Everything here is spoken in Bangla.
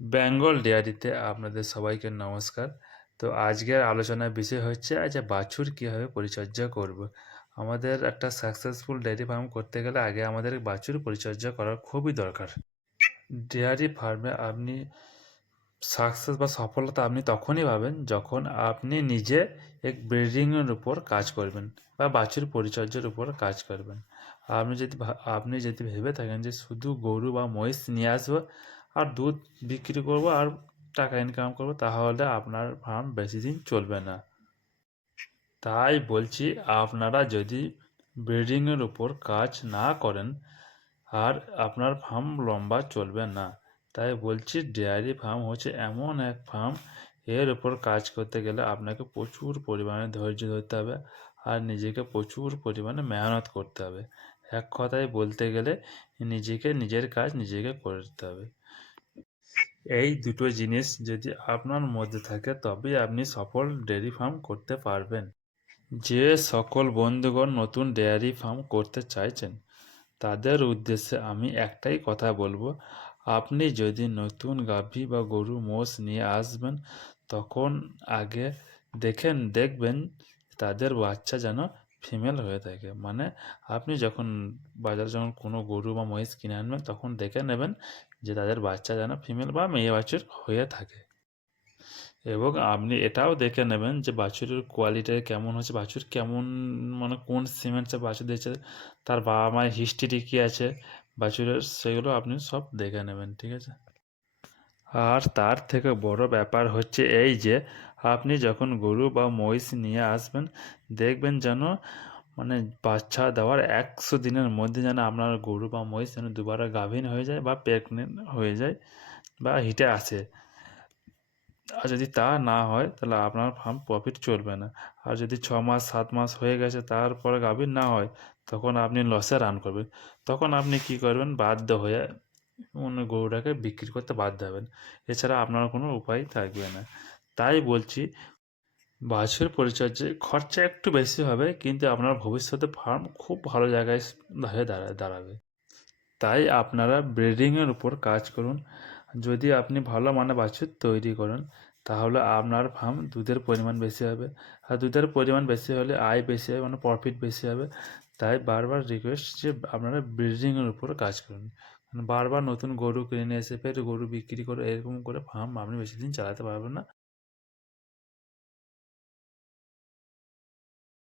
বেঙ্গল ডেয়ারিতে আপনাদের সবাইকে নমস্কার। তো আজকের আলোচনার বিষয় হচ্ছে যে বাছুর কীভাবে পরিচর্যা করব? আমাদের একটা সাকসেসফুল ডেয়ারি ফার্ম করতে গেলে আগে আমাদের বাছুর পরিচর্যা করা খুবই দরকার। ডেয়ারি ফার্মে আপনি সাকসেস বা সফলতা আপনি তখনই পাবেন যখন আপনি নিজে এক ব্রিডিংয়ের উপর কাজ করবেন বা বাছুর পরিচর্যার উপর কাজ করবেন। আপনি যদি আপনি যদি ভেবে থাকেন যে শুধু গরু বা মহিষ নিয়ে আসব আর দুধ বিক্রি করব আর টাকা ইনকাম করব, তাহলে আপনার ফার্ম বেশি দিন চলবে না। তাই বলছি, আপনারা যদি ব্রিডিংয়ের উপর কাজ না করেন, আর আপনার ফার্ম লম্বা চলবে না। তাই বলছি ডেয়ারি ফার্ম হচ্ছে এমন এক ফার্ম এর উপর কাজ করতে গেলে আপনাকে প্রচুর পরিমাণে ধৈর্য ধরতে হবে, আর নিজেকে প্রচুর পরিমাণে মেহনত করতে হবে। এক কথায় বলতে গেলে নিজেকে নিজের কাজ নিজেকে করতে হবে। এই দুটো জিনিস যদি আপনার মধ্যে থাকে তবেই আপনি সফল ডেয়ারি ফার্ম করতে পারবেন। যে সকল বন্ধুগণ নতুন ডেয়ারি ফার্ম করতে চাইছেন, তাদের উদ্দেশ্যে আমি একটাই কথা বলব, আপনি যদি নতুন গাভী বা গরু মোষ নিয়ে আসবেন, তখন আগে দেখেন, দেখবেন তাদের বাচ্চা যেন ফিমেল হয়ে থাকে। মানে আপনি যখন বাজারে যখন কোনো গরু বা মহিষ কিনে আনবেন, তখন দেখে নেবেন যে তাদের বাচ্চা যেন ফিমেল বা মেয়ে বাছুর হয়ে থাকে। এবং আপনি এটাও দেখে নেবেন যে বাছুরের কোয়ালিটি কেমন হচ্ছে, বাছুর কেমন মানে কোন সিমেন্টসে বাছুর দিয়েছে, তার বাবা মায়ের হিস্ট্রি কী আছে, বাছুরের সেগুলো আপনি সব দেখে নেবেন, ঠিক আছে? আর তার থেকে বড় ব্যাপার হচ্ছে এই যে, আপনি যখন গরু বা মহিষ নিয়ে আসবেন, দেখবেন যেন মানে বাচ্চা দেওয়ার একশো দিনের মধ্যে যেন আপনার গরু বা মহিষ যেন দুবার গাভীন হয়ে যায় বা প্রেগনেন্ট হয়ে যায় বা হিটে আসে। আর যদি তা না হয়, তাহলে আপনার ফার্ম প্রফিট চলবে না। আর যদি ছ মাস, সাত মাস হয়ে গেছে, তারপরে গাভীর না হয়, তখন আপনি লসে রান করবেন। তখন আপনি কি করবেন? বাধ্য হয়ে অন্য গরুটাকে বিক্রি করতে বাধ্য হবেন। এছাড়া আপনার কোনো উপায় থাকবে না। তাই বলছি, বাছুর পরিচর্যায় খরচা একটু বেশি হবে, কিন্তু আপনার ভবিষ্যতে ফার্ম খুব ভালো জায়গায় হয়ে দাঁড়া, দাঁড়াবে। তাই আপনারা ব্রিডিংয়ের উপর কাজ করুন। যদি আপনি ভালো মানে বাছুর তৈরি করেন, তাহলে আপনার ফার্ম দুধের পরিমাণ বেশি হবে। আর দুধের পরিমাণ বেশি হলে আয় বেশি হবে মানে প্রফিট বেশি হবে। তাই বারবার রিকোয়েস্ট যে আপনারা ব্রিডিংয়ের উপর কাজ করুন। বারবার নতুন গরু কিনে এসে ফের গরু বিক্রি করে এরকম করে ফার্ম আপনি বেশি দিন চালাতে পারবেন না।